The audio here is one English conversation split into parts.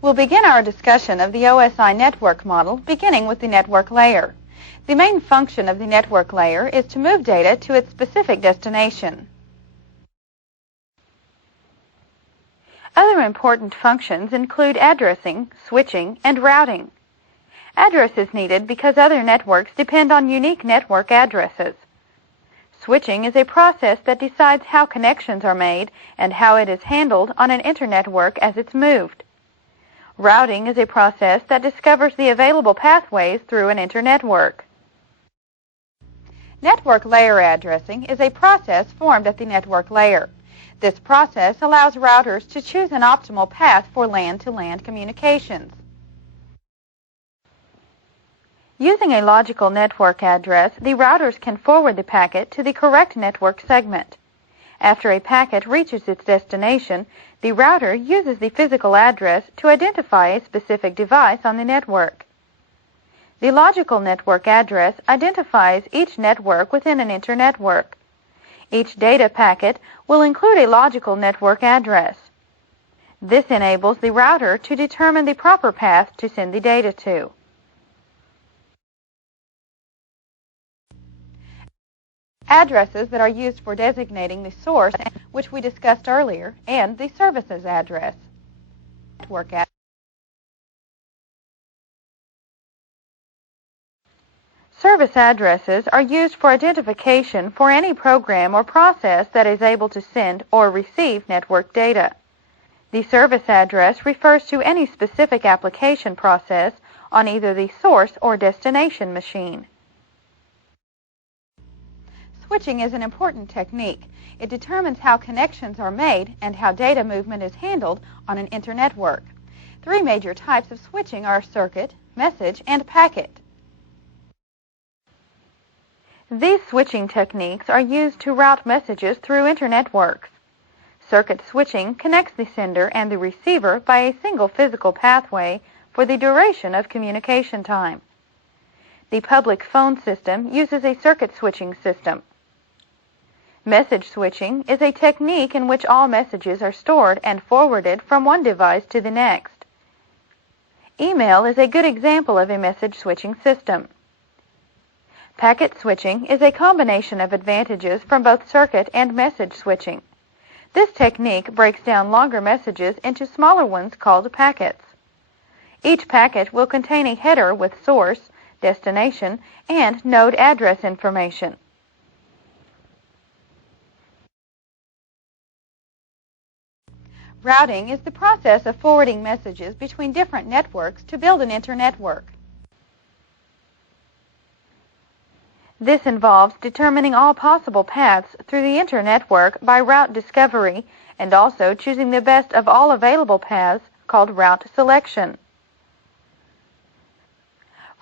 We'll begin our discussion of the OSI network model beginning with the network layer. The main function of the network layer is to move data to its specific destination. Other important functions include addressing, switching, and routing. Address is needed because other networks depend on unique network addresses. Switching is a process that decides how connections are made and how it is handled on an internetwork as it's moved. Routing is a process that discovers the available pathways through an internetwork. Network layer addressing is a process formed at the network layer. This process allows routers to choose an optimal path for LAN-to-LAN communications. Using a logical network address, the routers can forward the packet to the correct network segment. After a packet reaches its destination, the router uses the physical address to identify a specific device on the network. The logical network address identifies each network within an internetwork. Each data packet will include a logical network address. This enables the router to determine the proper path to send the data to. Addresses that are used for designating the source, which we discussed earlier, and the services address. Network address. Service addresses are used for identification for any program or process that is able to send or receive network data. The service address refers to any specific application process on either the source or destination machine. Switching is an important technique. It determines how connections are made and how data movement is handled on an internetwork. Three major types of switching are circuit, message, and packet. These switching techniques are used to route messages through internetworks. Circuit switching connects the sender and the receiver by a single physical pathway for the duration of communication time. The public phone system uses a circuit switching system. Message switching is a technique in which all messages are stored and forwarded from one device to the next. Email is a good example of a message switching system. Packet switching is a combination of advantages from both circuit and message switching. This technique breaks down longer messages into smaller ones called packets. Each packet will contain a header with source, destination, and node address information. Routing is the process of forwarding messages between different networks to build an internetwork. This involves determining all possible paths through the internetwork by route discovery and also choosing the best of all available paths called route selection.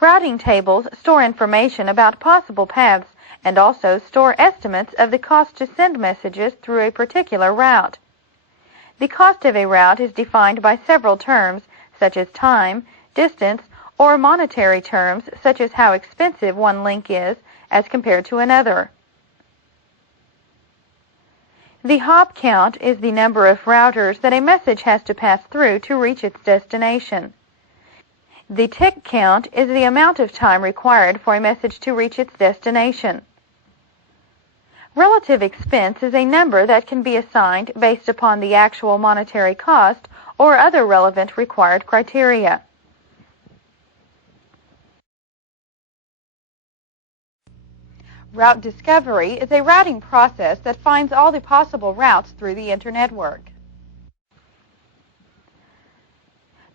Routing tables store information about possible paths and also store estimates of the cost to send messages through a particular route. The cost of a route is defined by several terms such as time, distance, or monetary terms such as how expensive one link is as compared to another. The hop count is the number of routers that a message has to pass through to reach its destination. The tick count is the amount of time required for a message to reach its destination. Relative expense is a number that can be assigned based upon the actual monetary cost or other relevant required criteria. Route discovery is a routing process that finds all the possible routes through the internetwork.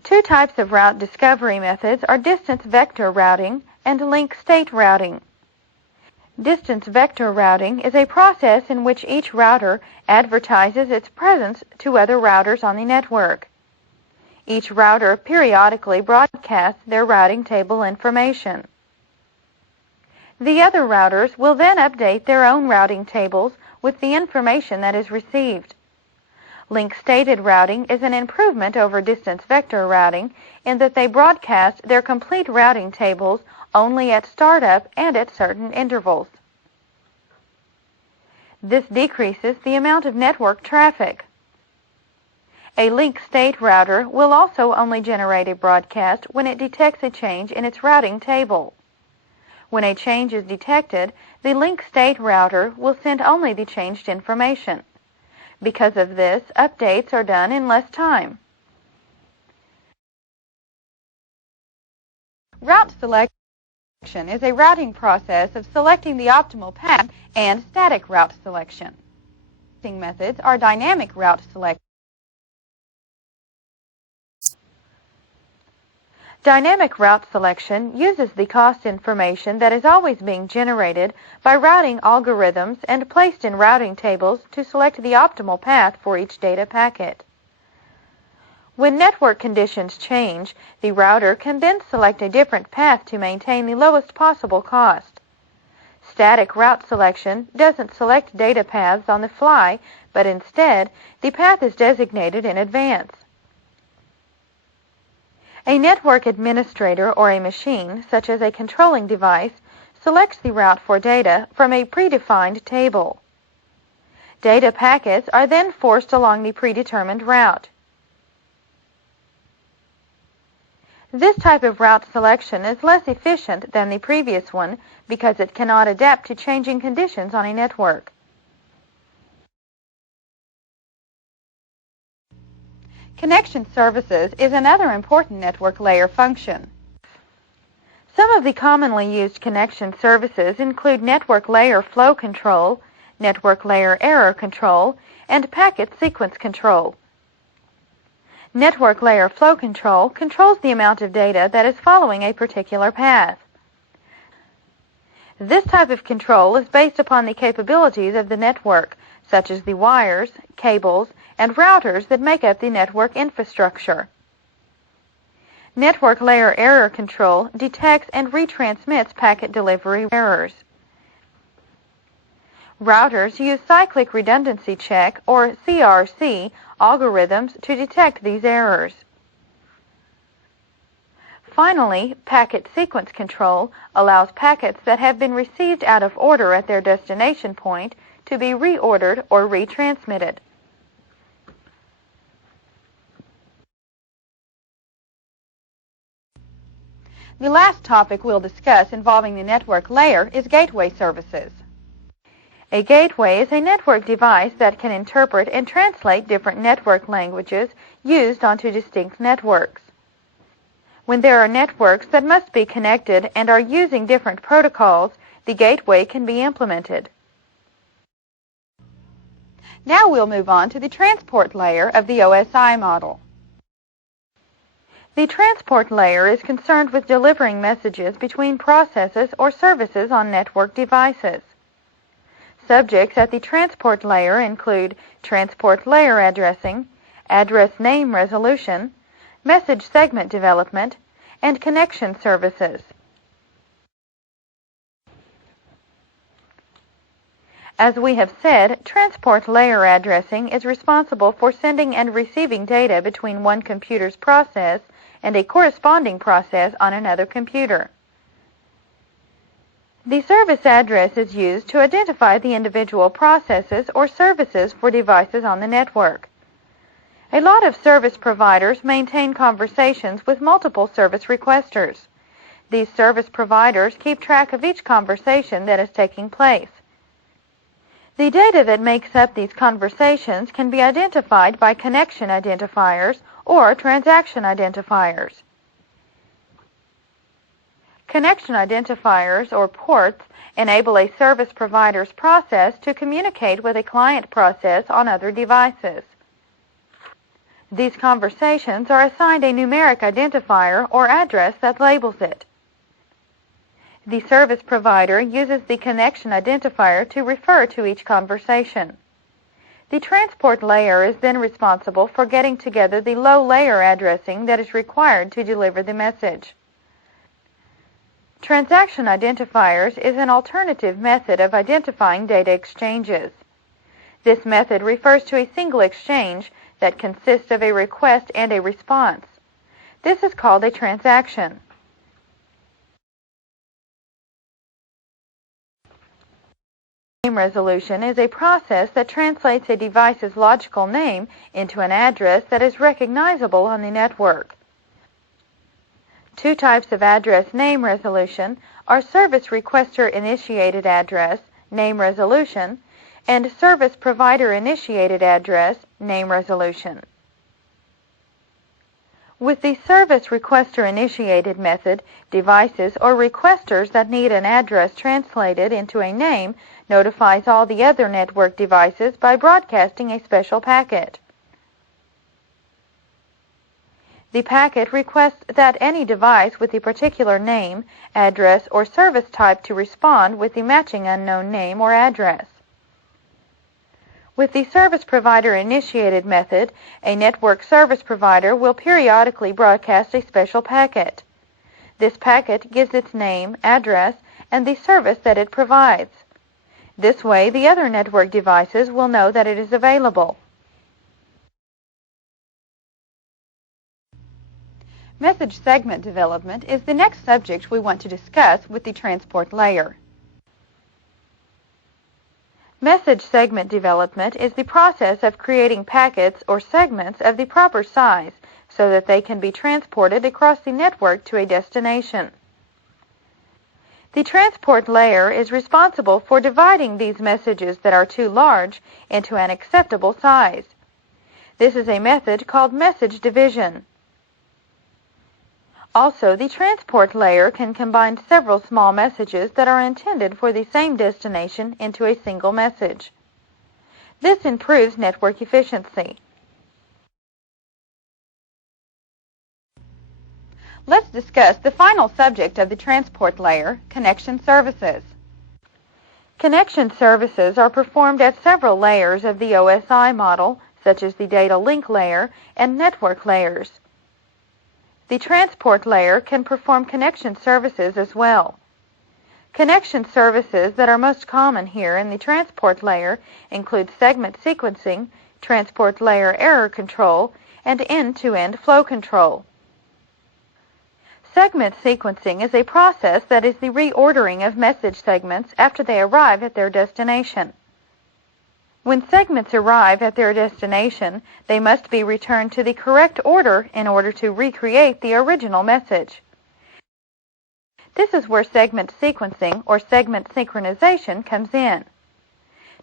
Two types of route discovery methods are distance vector routing and link state routing. Distance vector routing is a process in which each router advertises its presence to other routers on the network. Each router periodically broadcasts their routing table information. The other routers will then update their own routing tables with the information that is received. Link-stated routing is an improvement over distance vector routing in that they broadcast their complete routing tables only at startup and at certain intervals. This decreases the amount of network traffic. A link state router will also only generate a broadcast when it detects a change in its routing table. When a change is detected, the link state router will send only the changed information. Because of this, updates are done in less time. Route selection is a routing process of selecting the optimal path and static route selection. Methods are dynamic route selection. Dynamic route selection uses the cost information that is always being generated by routing algorithms and placed in routing tables to select the optimal path for each data packet. When network conditions change, the router can then select a different path to maintain the lowest possible cost. Static route selection doesn't select data paths on the fly, but instead, the path is designated in advance. A network administrator or a machine, such as a controlling device, selects the route for data from a predefined table. Data packets are then forced along the predetermined route. This type of route selection is less efficient than the previous one because it cannot adapt to changing conditions on a network. Connection services is another important network layer function. Some of the commonly used connection services include network layer flow control, network layer error control, and packet sequence control. Network layer flow control controls the amount of data that is following a particular path. This type of control is based upon the capabilities of the network, such as the wires, cables, and routers that make up the network infrastructure. Network layer error control detects and retransmits packet delivery errors. Routers use cyclic redundancy check, or CRC, algorithms to detect these errors. Finally, packet sequence control allows packets that have been received out of order at their destination point to be reordered or retransmitted. The last topic we'll discuss involving the network layer is gateway services. A gateway is a network device that can interpret and translate different network languages used onto distinct networks. When there are networks that must be connected and are using different protocols, the gateway can be implemented. Now we'll move on to the transport layer of the OSI model. The transport layer is concerned with delivering messages between processes or services on network devices. Subjects at the transport layer include transport layer addressing, address name resolution, message segment development, and connection services. As we have said, transport layer addressing is responsible for sending and receiving data between one computer's process and a corresponding process on another computer. The service address is used to identify the individual processes or services for devices on the network. A lot of service providers maintain conversations with multiple service requesters. These service providers keep track of each conversation that is taking place. The data that makes up these conversations can be identified by connection identifiers or transaction identifiers. Connection identifiers, or ports, enable a service provider's process to communicate with a client process on other devices. These conversations are assigned a numeric identifier or address that labels it. The service provider uses the connection identifier to refer to each conversation. The transport layer is then responsible for getting together the low layer addressing that is required to deliver the message. Transaction identifiers is an alternative method of identifying data exchanges. This method refers to a single exchange that consists of a request and a response. This is called a transaction. A name resolution is a process that translates a device's logical name into an address that is recognizable on the network. Two types of address name resolution are service requester initiated address, name resolution, and service provider initiated address, name resolution. With the service requester initiated method, devices or requesters that need an address translated into a name notifies all the other network devices by broadcasting a special packet. The packet requests that any device with a particular name, address, or service type to respond with the matching unknown name or address. With the service provider initiated method, a network service provider will periodically broadcast a special packet. This packet gives its name, address, and the service that it provides. This way, the other network devices will know that it is available. Message segment development is the next subject we want to discuss with the transport layer. Message segment development is the process of creating packets or segments of the proper size so that they can be transported across the network to a destination. The transport layer is responsible for dividing these messages that are too large into an acceptable size. This is a method called message division. Also, the transport layer can combine several small messages that are intended for the same destination into a single message. This improves network efficiency. Let's discuss the final subject of the transport layer, connection services. Connection services are performed at several layers of the OSI model, such as the data link layer and network layers. The transport layer can perform connection services as well. Connection services that are most common here in the transport layer include segment sequencing, transport layer error control, and end-to-end flow control. Segment sequencing is a process that is the reordering of message segments after they arrive at their destination. When segments arrive at their destination, they must be returned to the correct order in order to recreate the original message. This is where segment sequencing or segment synchronization comes in.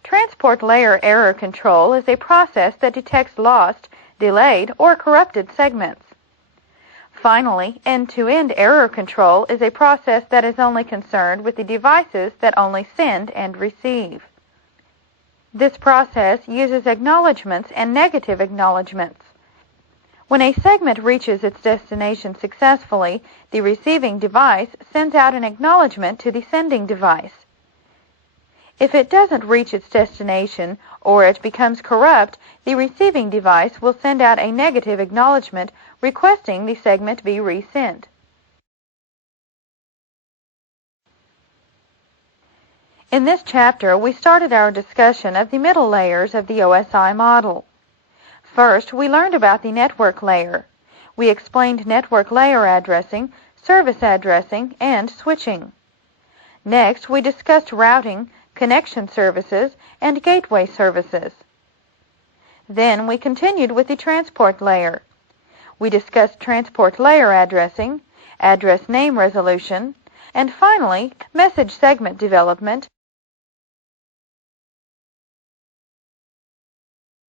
Transport layer error control is a process that detects lost, delayed, or corrupted segments. Finally, end-to-end error control is a process that is only concerned with the devices that only send and receive. This process uses acknowledgments and negative acknowledgments. When a segment reaches its destination successfully, the receiving device sends out an acknowledgment to the sending device. If it doesn't reach its destination or it becomes corrupt, the receiving device will send out a negative acknowledgment requesting the segment be resent. In this chapter, we started our discussion of the middle layers of the OSI model. First, we learned about the network layer. We explained network layer addressing, service addressing, and switching. Next, we discussed routing, connection services, and gateway services. Then we continued with the transport layer. We discussed transport layer addressing, address name resolution, and finally, message segment development